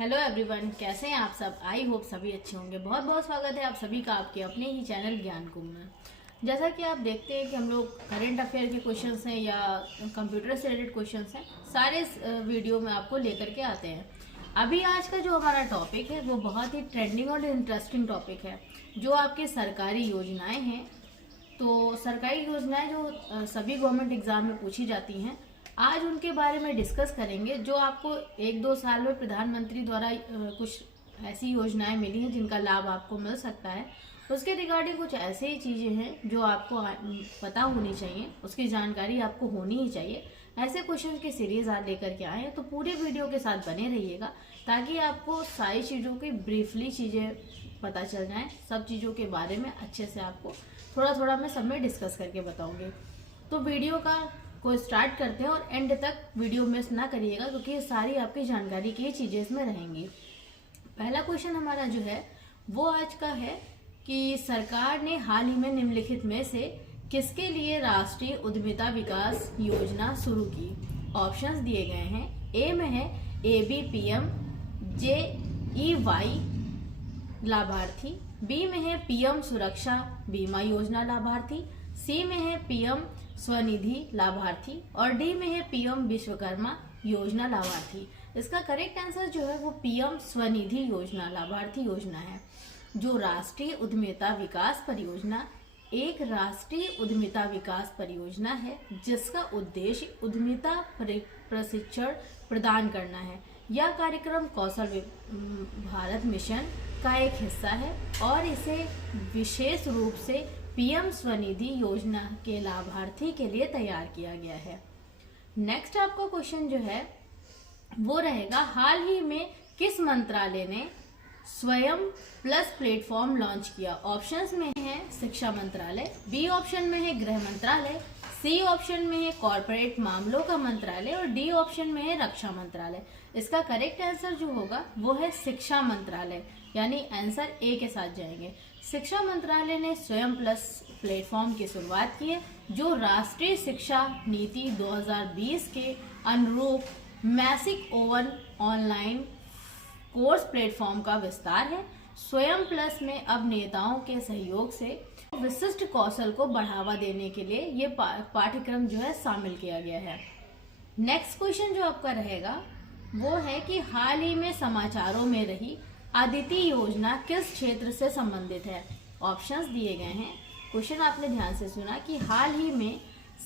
Hello everyone, कैसे हैं आप सब। आई होप सभी अच्छे होंगे। बहुत बहुत स्वागत है आप सभी का आपके अपने ही चैनल ज्ञान कुंभ में। जैसा कि आप देखते हैं कि हम लोग करंट अफेयर के क्वेश्चंस हैं या कंप्यूटर से रिलेटेड क्वेश्चंस हैं, सारे इस वीडियो में आपको लेकर के आते हैं। अभी आज का जो हमारा टॉपिक है वो बहुत ही ट्रेंडिंग और इंटरेस्टिंग टॉपिक है, जो आपकी सरकारी योजनाएँ हैं। तो सरकारी योजनाएँ जो सभी गवर्नमेंट एग्जाम में पूछी जाती हैं, आज उनके बारे में डिस्कस करेंगे। जो आपको 1-2 साल में प्रधानमंत्री द्वारा कुछ ऐसी योजनाएं मिली हैं जिनका लाभ आपको मिल सकता है, उसके रिगार्डिंग कुछ ऐसे ही चीज़ें हैं जो आपको पता होनी चाहिए, उसकी जानकारी आपको होनी ही चाहिए। ऐसे क्वेश्चन की सीरीज आज लेकर के आए हैं, तो पूरे वीडियो के साथ बने रहिएगा ताकि आपको सारी चीज़ों की ब्रीफली चीज़ें पता चल जाएं। सब चीज़ों के बारे में अच्छे से आपको थोड़ा थोड़ा मैं सब में डिस्कस करके बताऊँगी। तो वीडियो को स्टार्ट करते हैं और एंड तक वीडियो मिस ना करिएगा, क्योंकि ये सारी आपकी जानकारी की चीज़ें इसमें रहेंगी। पहला क्वेश्चन हमारा जो है वो आज का है कि सरकार ने हाल ही में निम्नलिखित में से किसके लिए राष्ट्रीय उद्यमिता विकास योजना शुरू की। ऑप्शंस दिए गए हैं। ए में है ABPM JEY लाभार्थी, बी में है PM सुरक्षा बीमा योजना लाभार्थी, सी में है PM स्वनिधि लाभार्थी और डी में है PM विश्वकर्मा योजना लाभार्थी। इसका करेक्ट आंसर जो है वो PM स्वनिधि योजना लाभार्थी योजना है। जो राष्ट्रीय उद्यमिता विकास परियोजना एक राष्ट्रीय उद्यमिता विकास परियोजना है जिसका उद्देश्य उद्यमिता प्रशिक्षण प्रदान करना है। यह कार्यक्रम कौशल भारत मिशन का एक हिस्सा है और इसे विशेष रूप से PM स्वनिधि योजना के लाभार्थी के लिए तैयार किया गया है। नेक्स्ट आपका क्वेश्चन जो है वो रहेगा, हाल ही में किस मंत्रालय ने स्वयं प्लस प्लेटफॉर्म लॉन्च किया। ऑप्शंस में है शिक्षा मंत्रालय, बी ऑप्शन में है गृह मंत्रालय, सी ऑप्शन में है कॉर्पोरेट मामलों का मंत्रालय और डी ऑप्शन में है रक्षा मंत्रालय। इसका करेक्ट आंसर जो होगा वो है शिक्षा मंत्रालय, यानी आंसर ए के साथ जाएंगे। शिक्षा मंत्रालय ने स्वयं प्लस प्लेटफॉर्म की शुरुआत की है, जो राष्ट्रीय शिक्षा नीति 2020 के अनुरूप mesic oven online course platform का विस्तार है। स्वयं प्लस में अब नेताओं के सहयोग से विशिष्ट कौशल को बढ़ावा देने के लिए ये पाठ्यक्रम जो है शामिल किया गया है। नेक्स्ट क्वेश्चन जो आपका रहेगा वो है कि हाल ही में समाचारों में रही अदिति योजना किस क्षेत्र से संबंधित है। ऑप्शंस दिए गए हैं। क्वेश्चन आपने ध्यान से सुना कि हाल ही में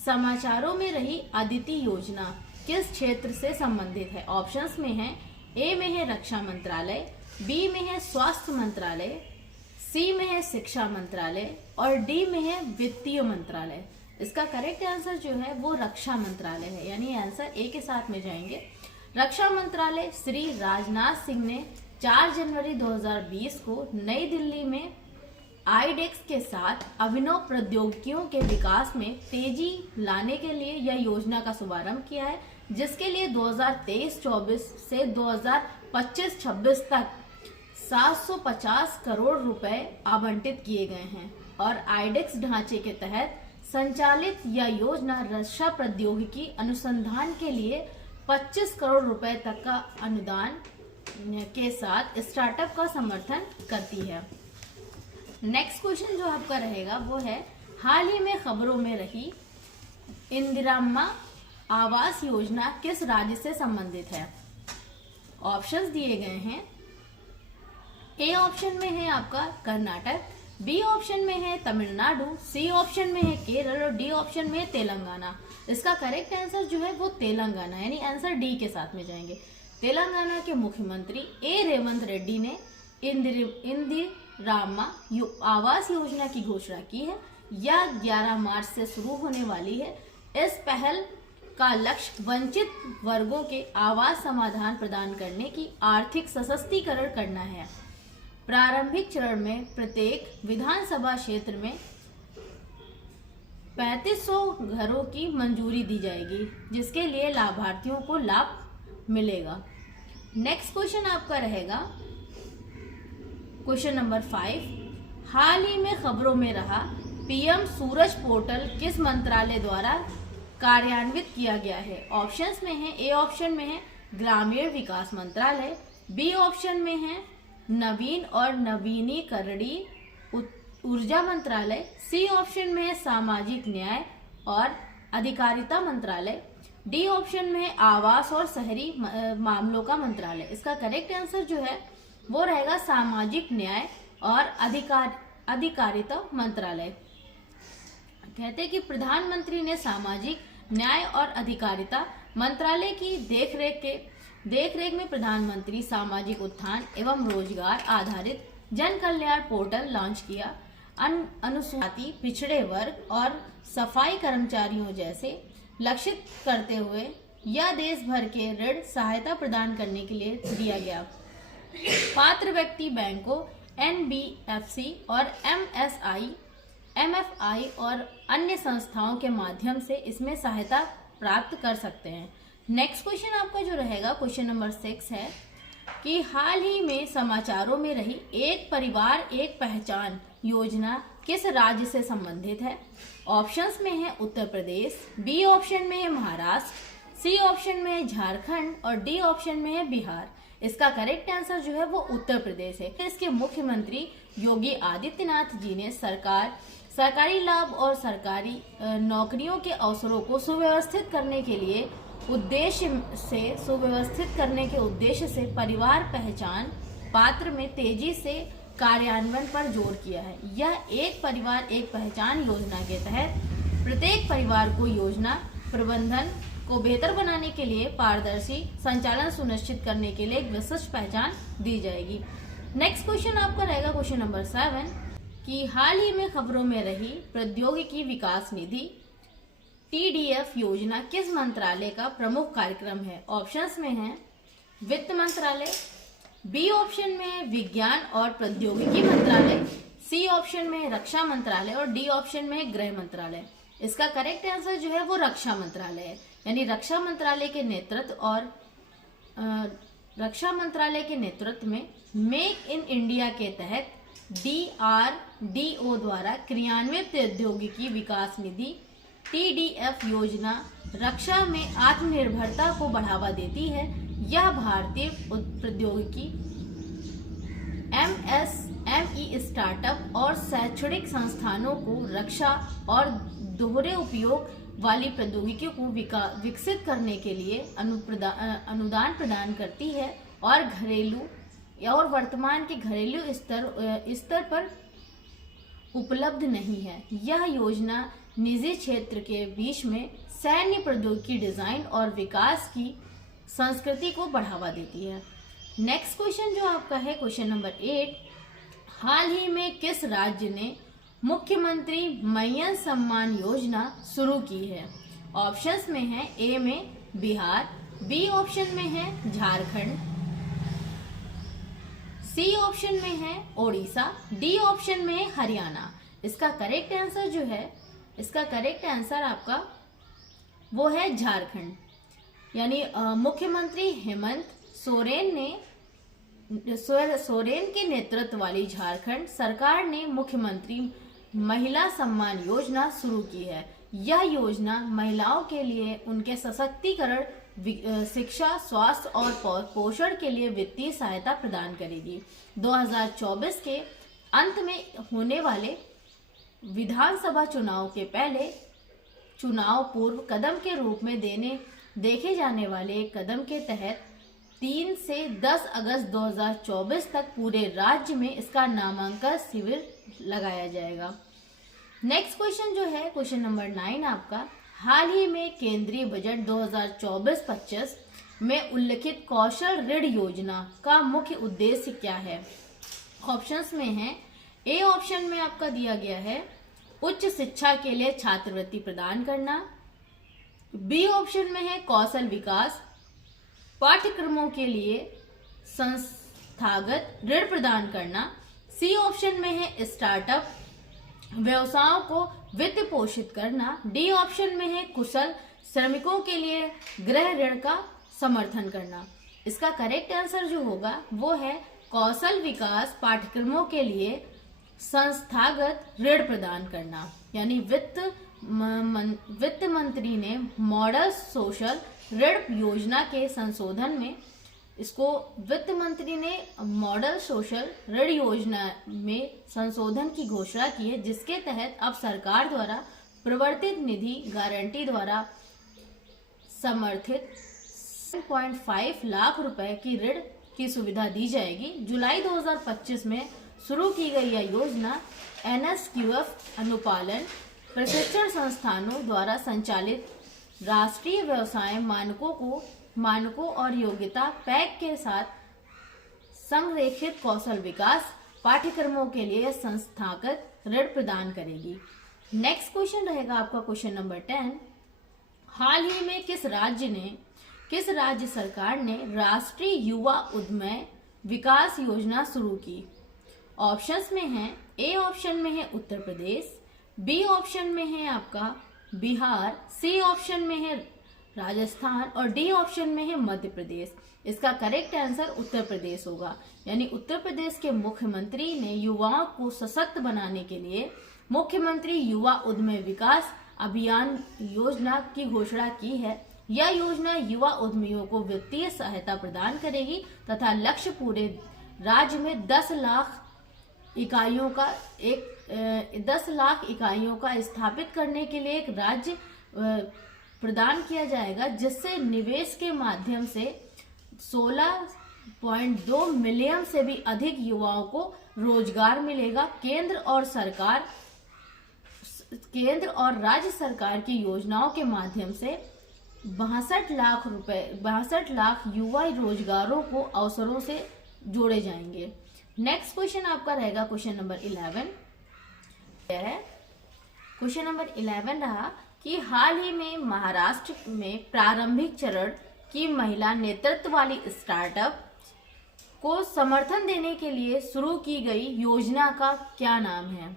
समाचारों में रही अदिति योजना किस क्षेत्र से संबंधित है। ऑप्शंस में है ए में है रक्षा मंत्रालय, बी में है स्वास्थ्य मंत्रालय, सी में है शिक्षा मंत्रालय और डी में है वित्तीय मंत्रालय। इसका करेक्ट आंसर जो है वो रक्षा मंत्रालय है, यानी आंसर ए के साथ में जाएंगे। रक्षा मंत्रालय श्री राजनाथ सिंह ने 4 जनवरी 2020 को नई दिल्ली में आईडेक्स के साथ अभिनव प्रौद्योगिकियों के विकास में तेजी लाने के लिए यह योजना का शुभारंभ किया है, जिसके लिए 2023-24 से 2025-26 तक 750 करोड़ रुपए आवंटित किए गए हैं और आईडेक्स ढांचे के तहत संचालित यह योजना रक्षा प्रौद्योगिकी अनुसंधान के लिए 25 करोड़ रुपए तक का अनुदान के साथ स्टार्टअप का समर्थन करती है। नेक्स्ट क्वेश्चन जो आपका रहेगा वो है, हाल ही में खबरों में रही इंदिराम्मा आवास योजना किस राज्य से संबंधित है। ऑप्शंस दिए गए हैं। ए ऑप्शन में है आपका कर्नाटक, बी ऑप्शन में है तमिलनाडु, सी ऑप्शन में है केरल और डी ऑप्शन में है तेलंगाना। इसका करेक्ट आंसर जो है वो तेलंगाना, यानी आंसर डी के साथ में जाएंगे। तेलंगाना के मुख्यमंत्री रेवंत रेड्डी ने इंदिराम्मा आवास योजना की घोषणा की है। यह 11 मार्च से शुरू होने वाली है। इस पहल का लक्ष्य वंचित वर्गों के आवास समाधान प्रदान करने की आर्थिक सशक्तिकरण करना है। प्रारंभिक चरण में प्रत्येक विधानसभा क्षेत्र में 3500 घरों की मंजूरी दी जाएगी, जिसके लिए लाभार्थियों को लाभ मिलेगा। नेक्स्ट क्वेश्चन आपका रहेगा क्वेश्चन नंबर 5, हाल ही में खबरों में रहा PM सूरज पोर्टल किस मंत्रालय द्वारा कार्यान्वित किया गया है। ऑप्शंस में है ए ऑप्शन में है ग्रामीण विकास मंत्रालय, बी ऑप्शन में है नवीन और नवीनीकरणीय ऊर्जा मंत्रालय, सी ऑप्शन में है सामाजिक न्याय और अधिकारिता मंत्रालय, डी ऑप्शन में है आवास और शहरी मामलों का मंत्रालय। इसका करेक्ट आंसर जो है वो रहेगा सामाजिक न्याय और अधिकारिता मंत्रालय। कहते हैं कि प्रधानमंत्री ने सामाजिक न्याय और अधिकारिता मंत्रालय की देखरेख में प्रधानमंत्री सामाजिक उत्थान एवं रोजगार आधारित जन कल्याण पोर्टल लॉन्च किया। अनुसूचित पिछड़े वर्ग और सफाई कर्मचारियों जैसे लक्षित करते हुए यह देश भर के ऋण सहायता प्रदान करने के लिए दिया गया। पात्र व्यक्ति बैंकों, NBFC और MFI और अन्य संस्थाओं के माध्यम से इसमें सहायता प्राप्त कर सकते हैं। नेक्स्ट क्वेश्चन आपका जो रहेगा क्वेश्चन नंबर 6 है कि हाल ही में समाचारों में रही एक परिवार एक पहचान योजना किस राज्य से संबंधित है? ऑप्शंस में है उत्तर प्रदेश, बी ऑप्शन में है महाराष्ट्र, सी ऑप्शन में है झारखंड और डी ऑप्शन में है बिहार। इसका करेक्ट आंसर जो है वो उत्तर प्रदेश है। इसके मुख्यमंत्री योगी आदित्यनाथ जी ने सरकारी लाभ और सरकारी नौकरियों के अवसरों को सुव्यवस्थित करने के उद्देश्य से परिवार पहचान पात्र में तेजी से कार्यान्वयन पर जोर किया है। यह एक परिवार एक पहचान योजना के तहत प्रत्येक परिवार को योजना प्रबंधन को बेहतर बनाने के लिए पारदर्शी संचालन सुनिश्चित करने के लिए एक विशिष्ट पहचान दी जाएगी। नेक्स्ट क्वेश्चन आपका रहेगा क्वेश्चन नंबर 7 कि हाल ही में खबरों में रही प्रौद्योगिकी विकास निधि TDF योजना किस मंत्रालय का प्रमुख कार्यक्रम है? ऑप्शंस में है वित्त मंत्रालय, बी ऑप्शन में है विज्ञान और प्रौद्योगिकी मंत्रालय, सी ऑप्शन में है रक्षा मंत्रालय और डी ऑप्शन में है गृह मंत्रालय। इसका करेक्ट आंसर जो है वो रक्षा मंत्रालय है। यानी रक्षा मंत्रालय के नेतृत्व में मेक इन इंडिया के तहत DRDO द्वारा क्रियान्वित प्रौद्योगिकी विकास निधि TDF योजना रक्षा में आत्मनिर्भरता को बढ़ावा देती है। यह भारतीय प्रौद्योगिकी MSME स्टार्टअप और शैक्षणिक संस्थानों को रक्षा और दोहरे उपयोग वाली प्रौद्योगिकी को विकसित करने के लिए अनुदान प्रदान करती है और वर्तमान के घरेलू स्तर पर उपलब्ध नहीं है। यह योजना निजी क्षेत्र के बीच में सैन्य प्रौद्योगिकी डिजाइन और विकास की संस्कृति को बढ़ावा देती है। नेक्स्ट क्वेश्चन जो आपका है क्वेश्चन नंबर 8, हाल ही में किस राज्य ने मुख्यमंत्री मय्यन सम्मान योजना शुरू की है? ऑप्शंस में है ए में बिहार, बी ऑप्शन में है झारखंड, सी ऑप्शन में है ओडिशा, डी ऑप्शन में है हरियाणा। इसका करेक्ट आंसर जो है इसका करेक्ट आंसर आपका वो है झारखंड। यानी मुख्यमंत्री हेमंत सोरेन के नेतृत्व वाली झारखंड सरकार ने मुख्यमंत्री महिला सम्मान योजना शुरू की है। यह योजना महिलाओं के लिए उनके सशक्तिकरण, शिक्षा, स्वास्थ्य और पोषण के लिए वित्तीय सहायता प्रदान करेगी। 2024 के अंत में होने वाले विधानसभा चुनाव के पहले चुनाव पूर्व कदम के रूप में देखे जाने वाले कदम के तहत 3 से 10 अगस्त 2024 तक पूरे राज्य में इसका नामांकन शिविर लगाया जाएगा। नेक्स्ट क्वेश्चन जो है क्वेश्चन नंबर 9 आपका, हाल ही में केंद्रीय बजट 2024-25 में उल्लिखित कौशल ऋण योजना का मुख्य उद्देश्य क्या है? ऑप्शंस में है ए ऑप्शन में आपका दिया गया है उच्च शिक्षा के लिए छात्रवृत्ति प्रदान करना, बी ऑप्शन में है कौशल विकास पाठ्यक्रमों के लिए संस्थागत ऋण प्रदान करना, सी ऑप्शन में है स्टार्टअप व्यवसायों को वित्त पोषित करना, डी ऑप्शन में है कुशल श्रमिकों के लिए गृह ऋण का समर्थन करना। इसका करेक्ट आंसर जो होगा वो है कौशल विकास पाठ्यक्रमों के लिए संस्थागत ऋण प्रदान करना। यानी वित्त मंत्री ने मॉडल सोशल ऋण योजना के संशोधन में इसको वित्त मंत्री ने मॉडल सोशल ऋण योजना में संशोधन की घोषणा की है, जिसके तहत अब सरकार द्वारा प्रवर्तित निधि गारंटी द्वारा समर्थित 7.5 लाख रुपए की ऋण की सुविधा दी जाएगी। जुलाई 2025 में शुरू की गई यह योजना NSQF अनुपालन प्रशिक्षण संस्थानों द्वारा संचालित राष्ट्रीय व्यवसाय मानकों और योग्यता पैक के साथ संरेखित कौशल विकास पाठ्यक्रमों के लिए संस्थागत ऋण प्रदान करेगी। नेक्स्ट क्वेश्चन रहेगा आपका क्वेश्चन नंबर 10। हाल ही में किस राज्य सरकार ने राष्ट्रीय युवा उद्यम विकास योजना शुरू की? ऑप्शंस में है, ए ऑप्शन में है उत्तर प्रदेश, बी ऑप्शन में है आपका बिहार, सी ऑप्शन में है राजस्थान और डी ऑप्शन में है मध्य प्रदेश। इसका करेक्ट आंसर उत्तर प्रदेश होगा। यानी उत्तर प्रदेश के मुख्यमंत्री ने युवाओं को सशक्त बनाने के लिए मुख्यमंत्री युवा उद्यम विकास अभियान योजना की घोषणा की है। यह योजना युवा उद्यमियों को वित्तीय सहायता प्रदान करेगी तथा लक्ष्य पूरे राज्य में 10 लाख इकाइयों का स्थापित करने के लिए एक राज्य प्रदान किया जाएगा, जिससे निवेश के माध्यम से 16.2 मिलियन से भी अधिक युवाओं को रोजगार मिलेगा। केंद्र और राज्य सरकार की योजनाओं के माध्यम से 62 लाख युवा रोजगारों को अवसरों से जोड़े जाएंगे। नेक्स्ट क्वेश्चन आपका रहेगा क्वेश्चन नंबर 11 है। क्वेश्चन नंबर 11 रहा कि हाल ही में महाराष्ट्र में प्रारंभिक चरण की महिला नेतृत्व वाली स्टार्टअप को समर्थन देने के लिए शुरू की गई योजना का क्या नाम है?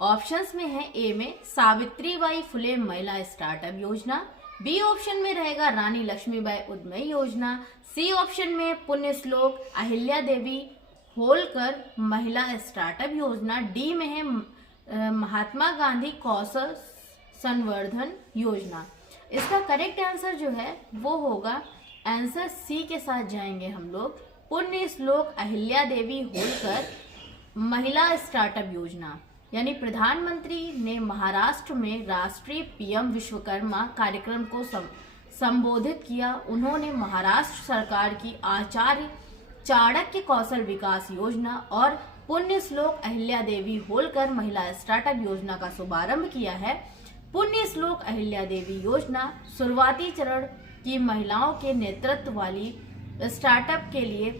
ऑप्शंस में है, ए में सावित्रीबाई फुले महिला स्टार्टअप योजना, बी ऑप्शन में रहेगा रानी लक्ष्मीबाई उद्यम योजना, सी ऑप्शन में पुण्य श्लोक अहिल्या देवी होलकर महिला स्टार्टअप योजना, डी में है महात्मा गांधी कौशल संवर्धन योजना। इसका करेक्ट आंसर जो है वो होगा आंसर सी के साथ जाएंगे हम लोग, पुण्य श्लोक अहिल्या देवी होलकर महिला स्टार्टअप योजना। यानी प्रधानमंत्री ने महाराष्ट्र में राष्ट्रीय पीएम विश्वकर्मा कार्यक्रम को संबोधित किया। उन्होंने महाराष्ट्र सरकार की आचार्य चाणक्य कौशल विकास योजना और पुण्य श्लोक अहिल्या देवी होलकर महिला स्टार्टअप योजना का शुभारंभ किया है। पुण्य श्लोक अहिल्या देवी योजना शुरुआती चरण की महिलाओं के नेतृत्व वाली स्टार्टअप के लिए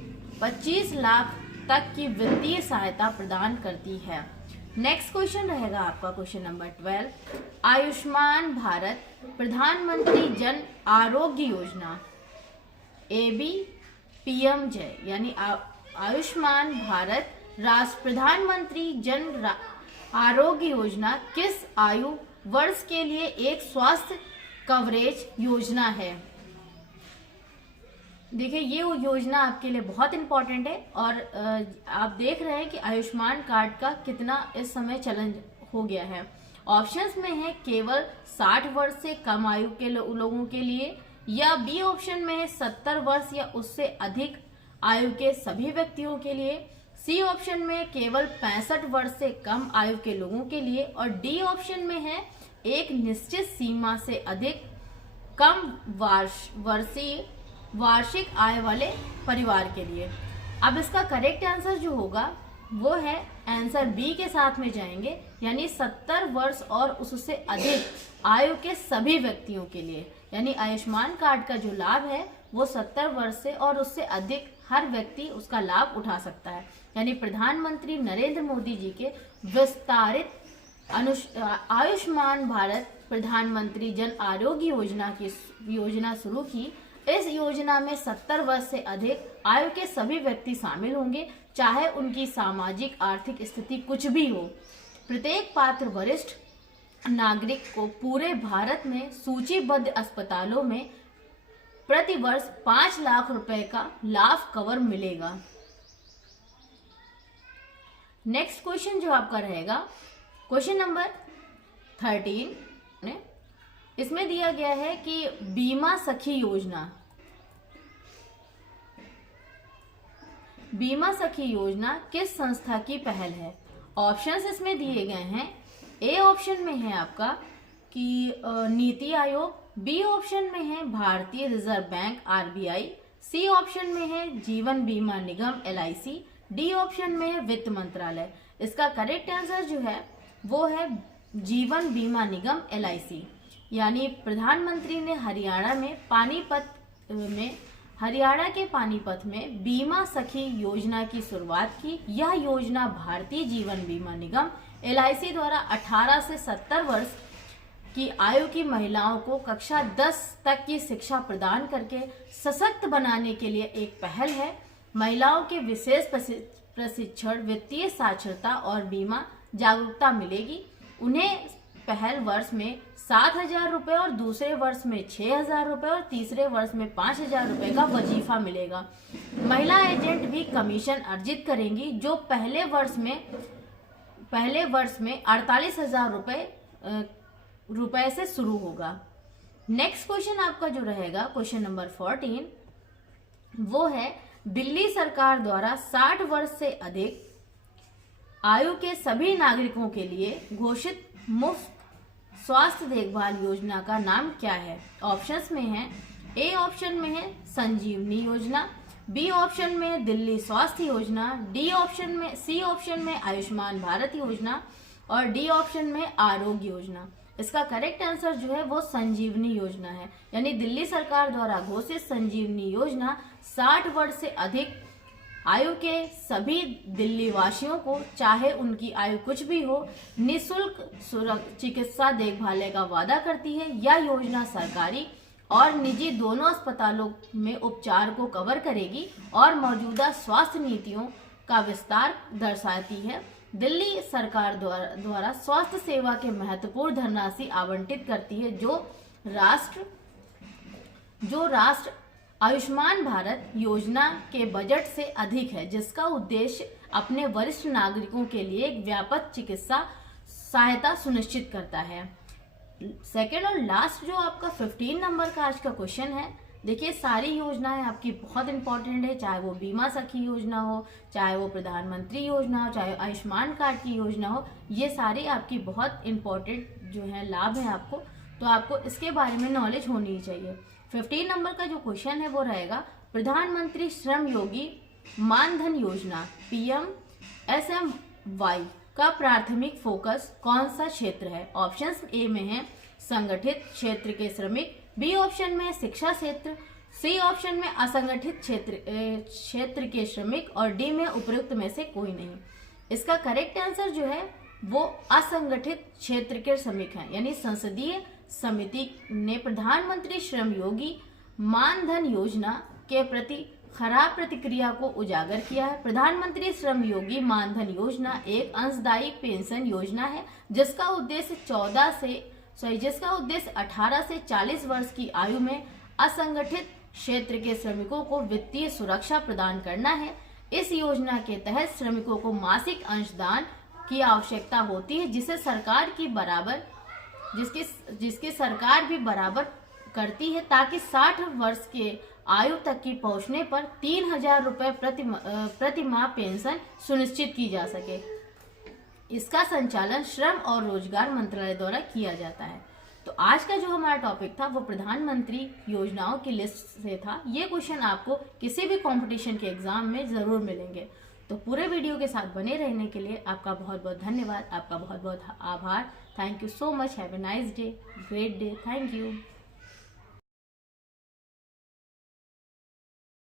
25 लाख तक की वित्तीय सहायता प्रदान करती है। नेक्स्ट क्वेश्चन रहेगा आपका क्वेश्चन नंबर 12। आयुष्मान भारत प्रधानमंत्री जन आरोग्य योजना AB PMJ यानी आयुष्मान भारत राष्ट्र प्रधानमंत्री जन आरोग्य योजना किस आयु वर्ष के लिए एक स्वास्थ्य कवरेज योजना है? देखिए ये योजना आपके लिए बहुत इंपॉर्टेंट है और आप देख रहे हैं कि आयुष्मान कार्ड का कितना इस समय चलन हो गया है। ऑप्शंस में है केवल 60 वर्ष से कम आयु के लोगों के लिए, या बी ऑप्शन में है 70 वर्ष या उससे अधिक आयु के सभी व्यक्तियों के लिए, सी ऑप्शन में केवल 65 वर्ष से कम आयु के लोगों के लिए और डी ऑप्शन में है एक निश्चित सीमा से अधिक कम वार्षिक आय वाले परिवार के लिए। अब इसका करेक्ट आंसर जो होगा वो है आंसर बी के साथ में जाएंगे, यानी 70 वर्ष और उससे अधिक आयु के सभी व्यक्तियों के लिए। यानी आयुष्मान कार्ड का जो लाभ है वो 70 वर्ष से और उससे अधिक हर व्यक्ति उसका लाभ उठा सकता है। यानी प्रधानमंत्री नरेंद्र मोदी जी के विस्तारित आयुष्मान भारत प्रधानमंत्री जन आरोग्य योजना शुरू की। इस योजना में 70 वर्ष से अधिक आयु के सभी व्यक्ति शामिल होंगे, चाहे उनकी सामाजिक आर्थिक स्थिति कुछ भी हो। प्रत्येक पात्र वरिष्ठ नागरिक को पूरे भारत में सूचीबद्ध अस्पतालों में प्रति वर्ष 5 लाख रुपए का लाभ कवर मिलेगा। नेक्स्ट क्वेश्चन जो आपका रहेगा क्वेश्चन नंबर 13, इसमें दिया गया है कि बीमा सखी योजना बीमा सखी योजना किस संस्था की पहल है? ऑप्शंस इसमें दिए गए हैं। ए ऑप्शन में है आपका कि नीति आयोग, बी ऑप्शन में है भारतीय reserve bank RBI, C option में है जीवन बीमा निगम LIC, डी ऑप्शन में है वित्त मंत्रालय। इसका करेक्ट आंसर जो है वो है जीवन बीमा निगम LIC। यानी प्रधानमंत्री ने हरियाणा के पानीपत में बीमा सखी योजना की शुरुआत की। यह योजना भारतीय जीवन बीमा निगम LIC द्वारा 18 से 70 वर्ष की आयु की महिलाओं को कक्षा 10 तक की शिक्षा प्रदान करके सशक्त बनाने के लिए एक पहल है। महिलाओं के विशेष प्रशिक्षण, वित्तीय साक्षरता और बीमा जागरूकता मिलेगी। उन्हें पहल वर्ष में 7,000 रुपए और दूसरे वर्ष में 6,000 रुपए और तीसरे वर्ष में 5,000 रुपए का वजीफा मिलेगा। महिला एजेंट भी कमीशन अर्जित करेंगी जो पहले वर्ष में 48,000 रुपए से शुरू होगा। नेक्स्ट क्वेश्चन आपका जो रहेगा क्वेश्चन नंबर 14, वो है दिल्ली सरकार द्वारा 60 वर्ष से अधिक आयु के सभी नागरिकों के लिए घोषित मुफ्त स्वास्थ्य देखभाल योजना का नाम क्या है? ऑप्शंस में है ए ऑप्शन में है संजीवनी योजना, बी ऑप्शन में है दिल्ली स्वास्थ्य योजना, सी ऑप्शन में आयुष्मान भारत योजना और डी ऑप्शन में आरोग्य योजना। इसका करेक्ट आंसर जो है वो संजीवनी योजना है। यानी दिल्ली सरकार द्वारा घोषित संजीवनी योजना 60 वर्ष से अधिक आयु के सभी दिल्ली वासियों को, चाहे उनकी आयु कुछ भी हो, निःशुल्क चिकित्सा देखभाल का वादा करती है। यह योजना सरकारी और निजी दोनों अस्पतालों में उपचार को कवर करेगी और मौजूदा स्वास्थ्य नीतियों का विस्तार दर्शाती है। दिल्ली सरकार द्वारा स्वास्थ्य सेवा के महत्वपूर्ण धनराशि आवंटित करती है जो राष्ट्र आयुष्मान भारत योजना के बजट से अधिक है, जिसका उद्देश्य अपने वरिष्ठ नागरिकों के लिए एक व्यापक चिकित्सा सहायता सुनिश्चित करता है। सेकेंड और लास्ट जो आपका 15 नंबर का आज का क्वेश्चन है, देखिए सारी योजनाएं आपकी बहुत इंपॉर्टेंट है, चाहे वो बीमा सखी योजना हो, चाहे वो प्रधानमंत्री योजना हो, चाहे आयुष्मान कार्ड की योजना हो, ये सारी आपकी बहुत इंपॉर्टेंट जो है लाभ है आपको, तो आपको इसके बारे में नॉलेज होनी ही चाहिए। 15 नंबर का जो क्वेश्चन है वो रहेगा प्रधानमंत्री श्रम योगी मानधन योजना PMSMY का प्राथमिक फोकस कौन सा क्षेत्र है? ऑप्शंस ए में है संगठित क्षेत्र के श्रमिक, बी ऑप्शन में शिक्षा क्षेत्र, सी ऑप्शन में असंगठित क्षेत्र के श्रमिक और डी में उपयुक्त में से कोई नहीं। इसका करेक्ट आंसर जो है वो असंगठित क्षेत्र के श्रमिक हैं। यानी संसदीय समिति ने प्रधानमंत्री श्रम योगी मानधन योजना के प्रति खराब प्रतिक्रिया को उजागर किया है। प्रधानमंत्री श्रम योगी मानधन योजना एक अंशदायी पेंशन योजना है जिसका उद्देश्य 18 से 40 वर्ष की आयु में असंगठित क्षेत्र के श्रमिकों को वित्तीय सुरक्षा प्रदान करना है। इस योजना के तहत श्रमिकों को मासिक अंशदान की आवश्यकता होती है जिसकी सरकार भी बराबर करती है, ताकि 60 वर्ष के आयु तक की पहुंचने पर 3,000 रुपए प्रति माह पेंशन सुनिश्चित की जा सके। इसका संचालन श्रम और रोजगार मंत्रालय द्वारा किया जाता है। तो आज का जो हमारा टॉपिक था वो प्रधानमंत्री योजनाओं की लिस्ट से था। ये क्वेश्चन आपको किसी भी कंपटीशन के एग्जाम में जरूर मिलेंगे। तो पूरे वीडियो के साथ बने रहने के लिए आपका बहुत बहुत धन्यवाद, आपका बहुत बहुत आभार। Thank you so much. Have a nice day, great day. Thank you.